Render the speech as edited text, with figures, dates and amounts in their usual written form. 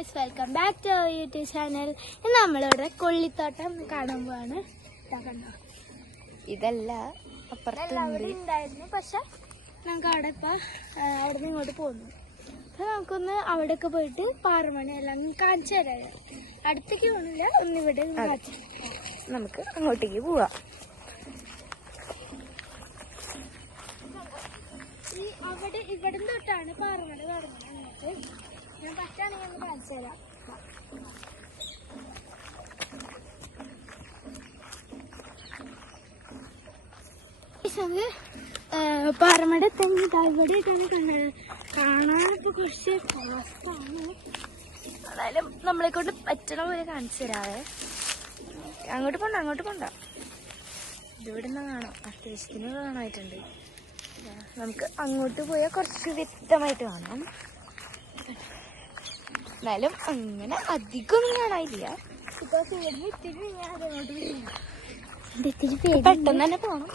Guys, welcome back to our YouTube channel. ഇന്ന് നമ്മളിവിടെ കൊള്ളിത്തോട്ടം കാണാൻ പോവാണ്. ഇതല്ല അവിടെ ഉണ്ടായിരുന്നു, പക്ഷെ നമുക്ക് അവിടെ അവിടെ നിന്ന് ഇങ്ങോട്ട് പോന്നു. അപ്പൊ നമുക്കൊന്ന് അവിടെയൊക്കെ പോയിട്ട് പാറമണി എല്ലാം കാണിച്ചു തരാം. അടുത്തേക്ക് പോണില്ല, ഒന്നിവിടെ നമുക്ക് അങ്ങോട്ടേക്ക് പോവാം. ഇവിടെ തൊട്ടാണ് പാറമണി തുടങ്ങുന്നത്. ഞാൻ പറ്റാണെങ്കിൽ ഒന്ന് കാണിച്ചു തരാം. പാറമട തെങ്ങ് ഇവിടെയൊക്കെയാണ് കാണാനൊക്കെ കുറച്ച് അവസ്ഥയാണ്. അതായാലും നമ്മളെ കൊണ്ട് പറ്റണ പോലെ കാണിച്ചു തരാവേ. അങ്ങോട്ട് പോണ്ട ഇവിടെ നിന്ന് കാണാം, അത്യാവശ്യത്തിന് കാണാനായിട്ടുണ്ട്. നമുക്ക് അങ്ങോട്ട് പോയാൽ കുറച്ച് വ്യക്തമായിട്ട് കാണാം. എന്നാലും അങ്ങനെ അധികമൊന്നും കാണാനില്ല. ഇപ്പൊ ഇത്തിരി ഞാൻ അതങ്ങോട്ട് പെട്ടെന്ന് തന്നെ പോണം.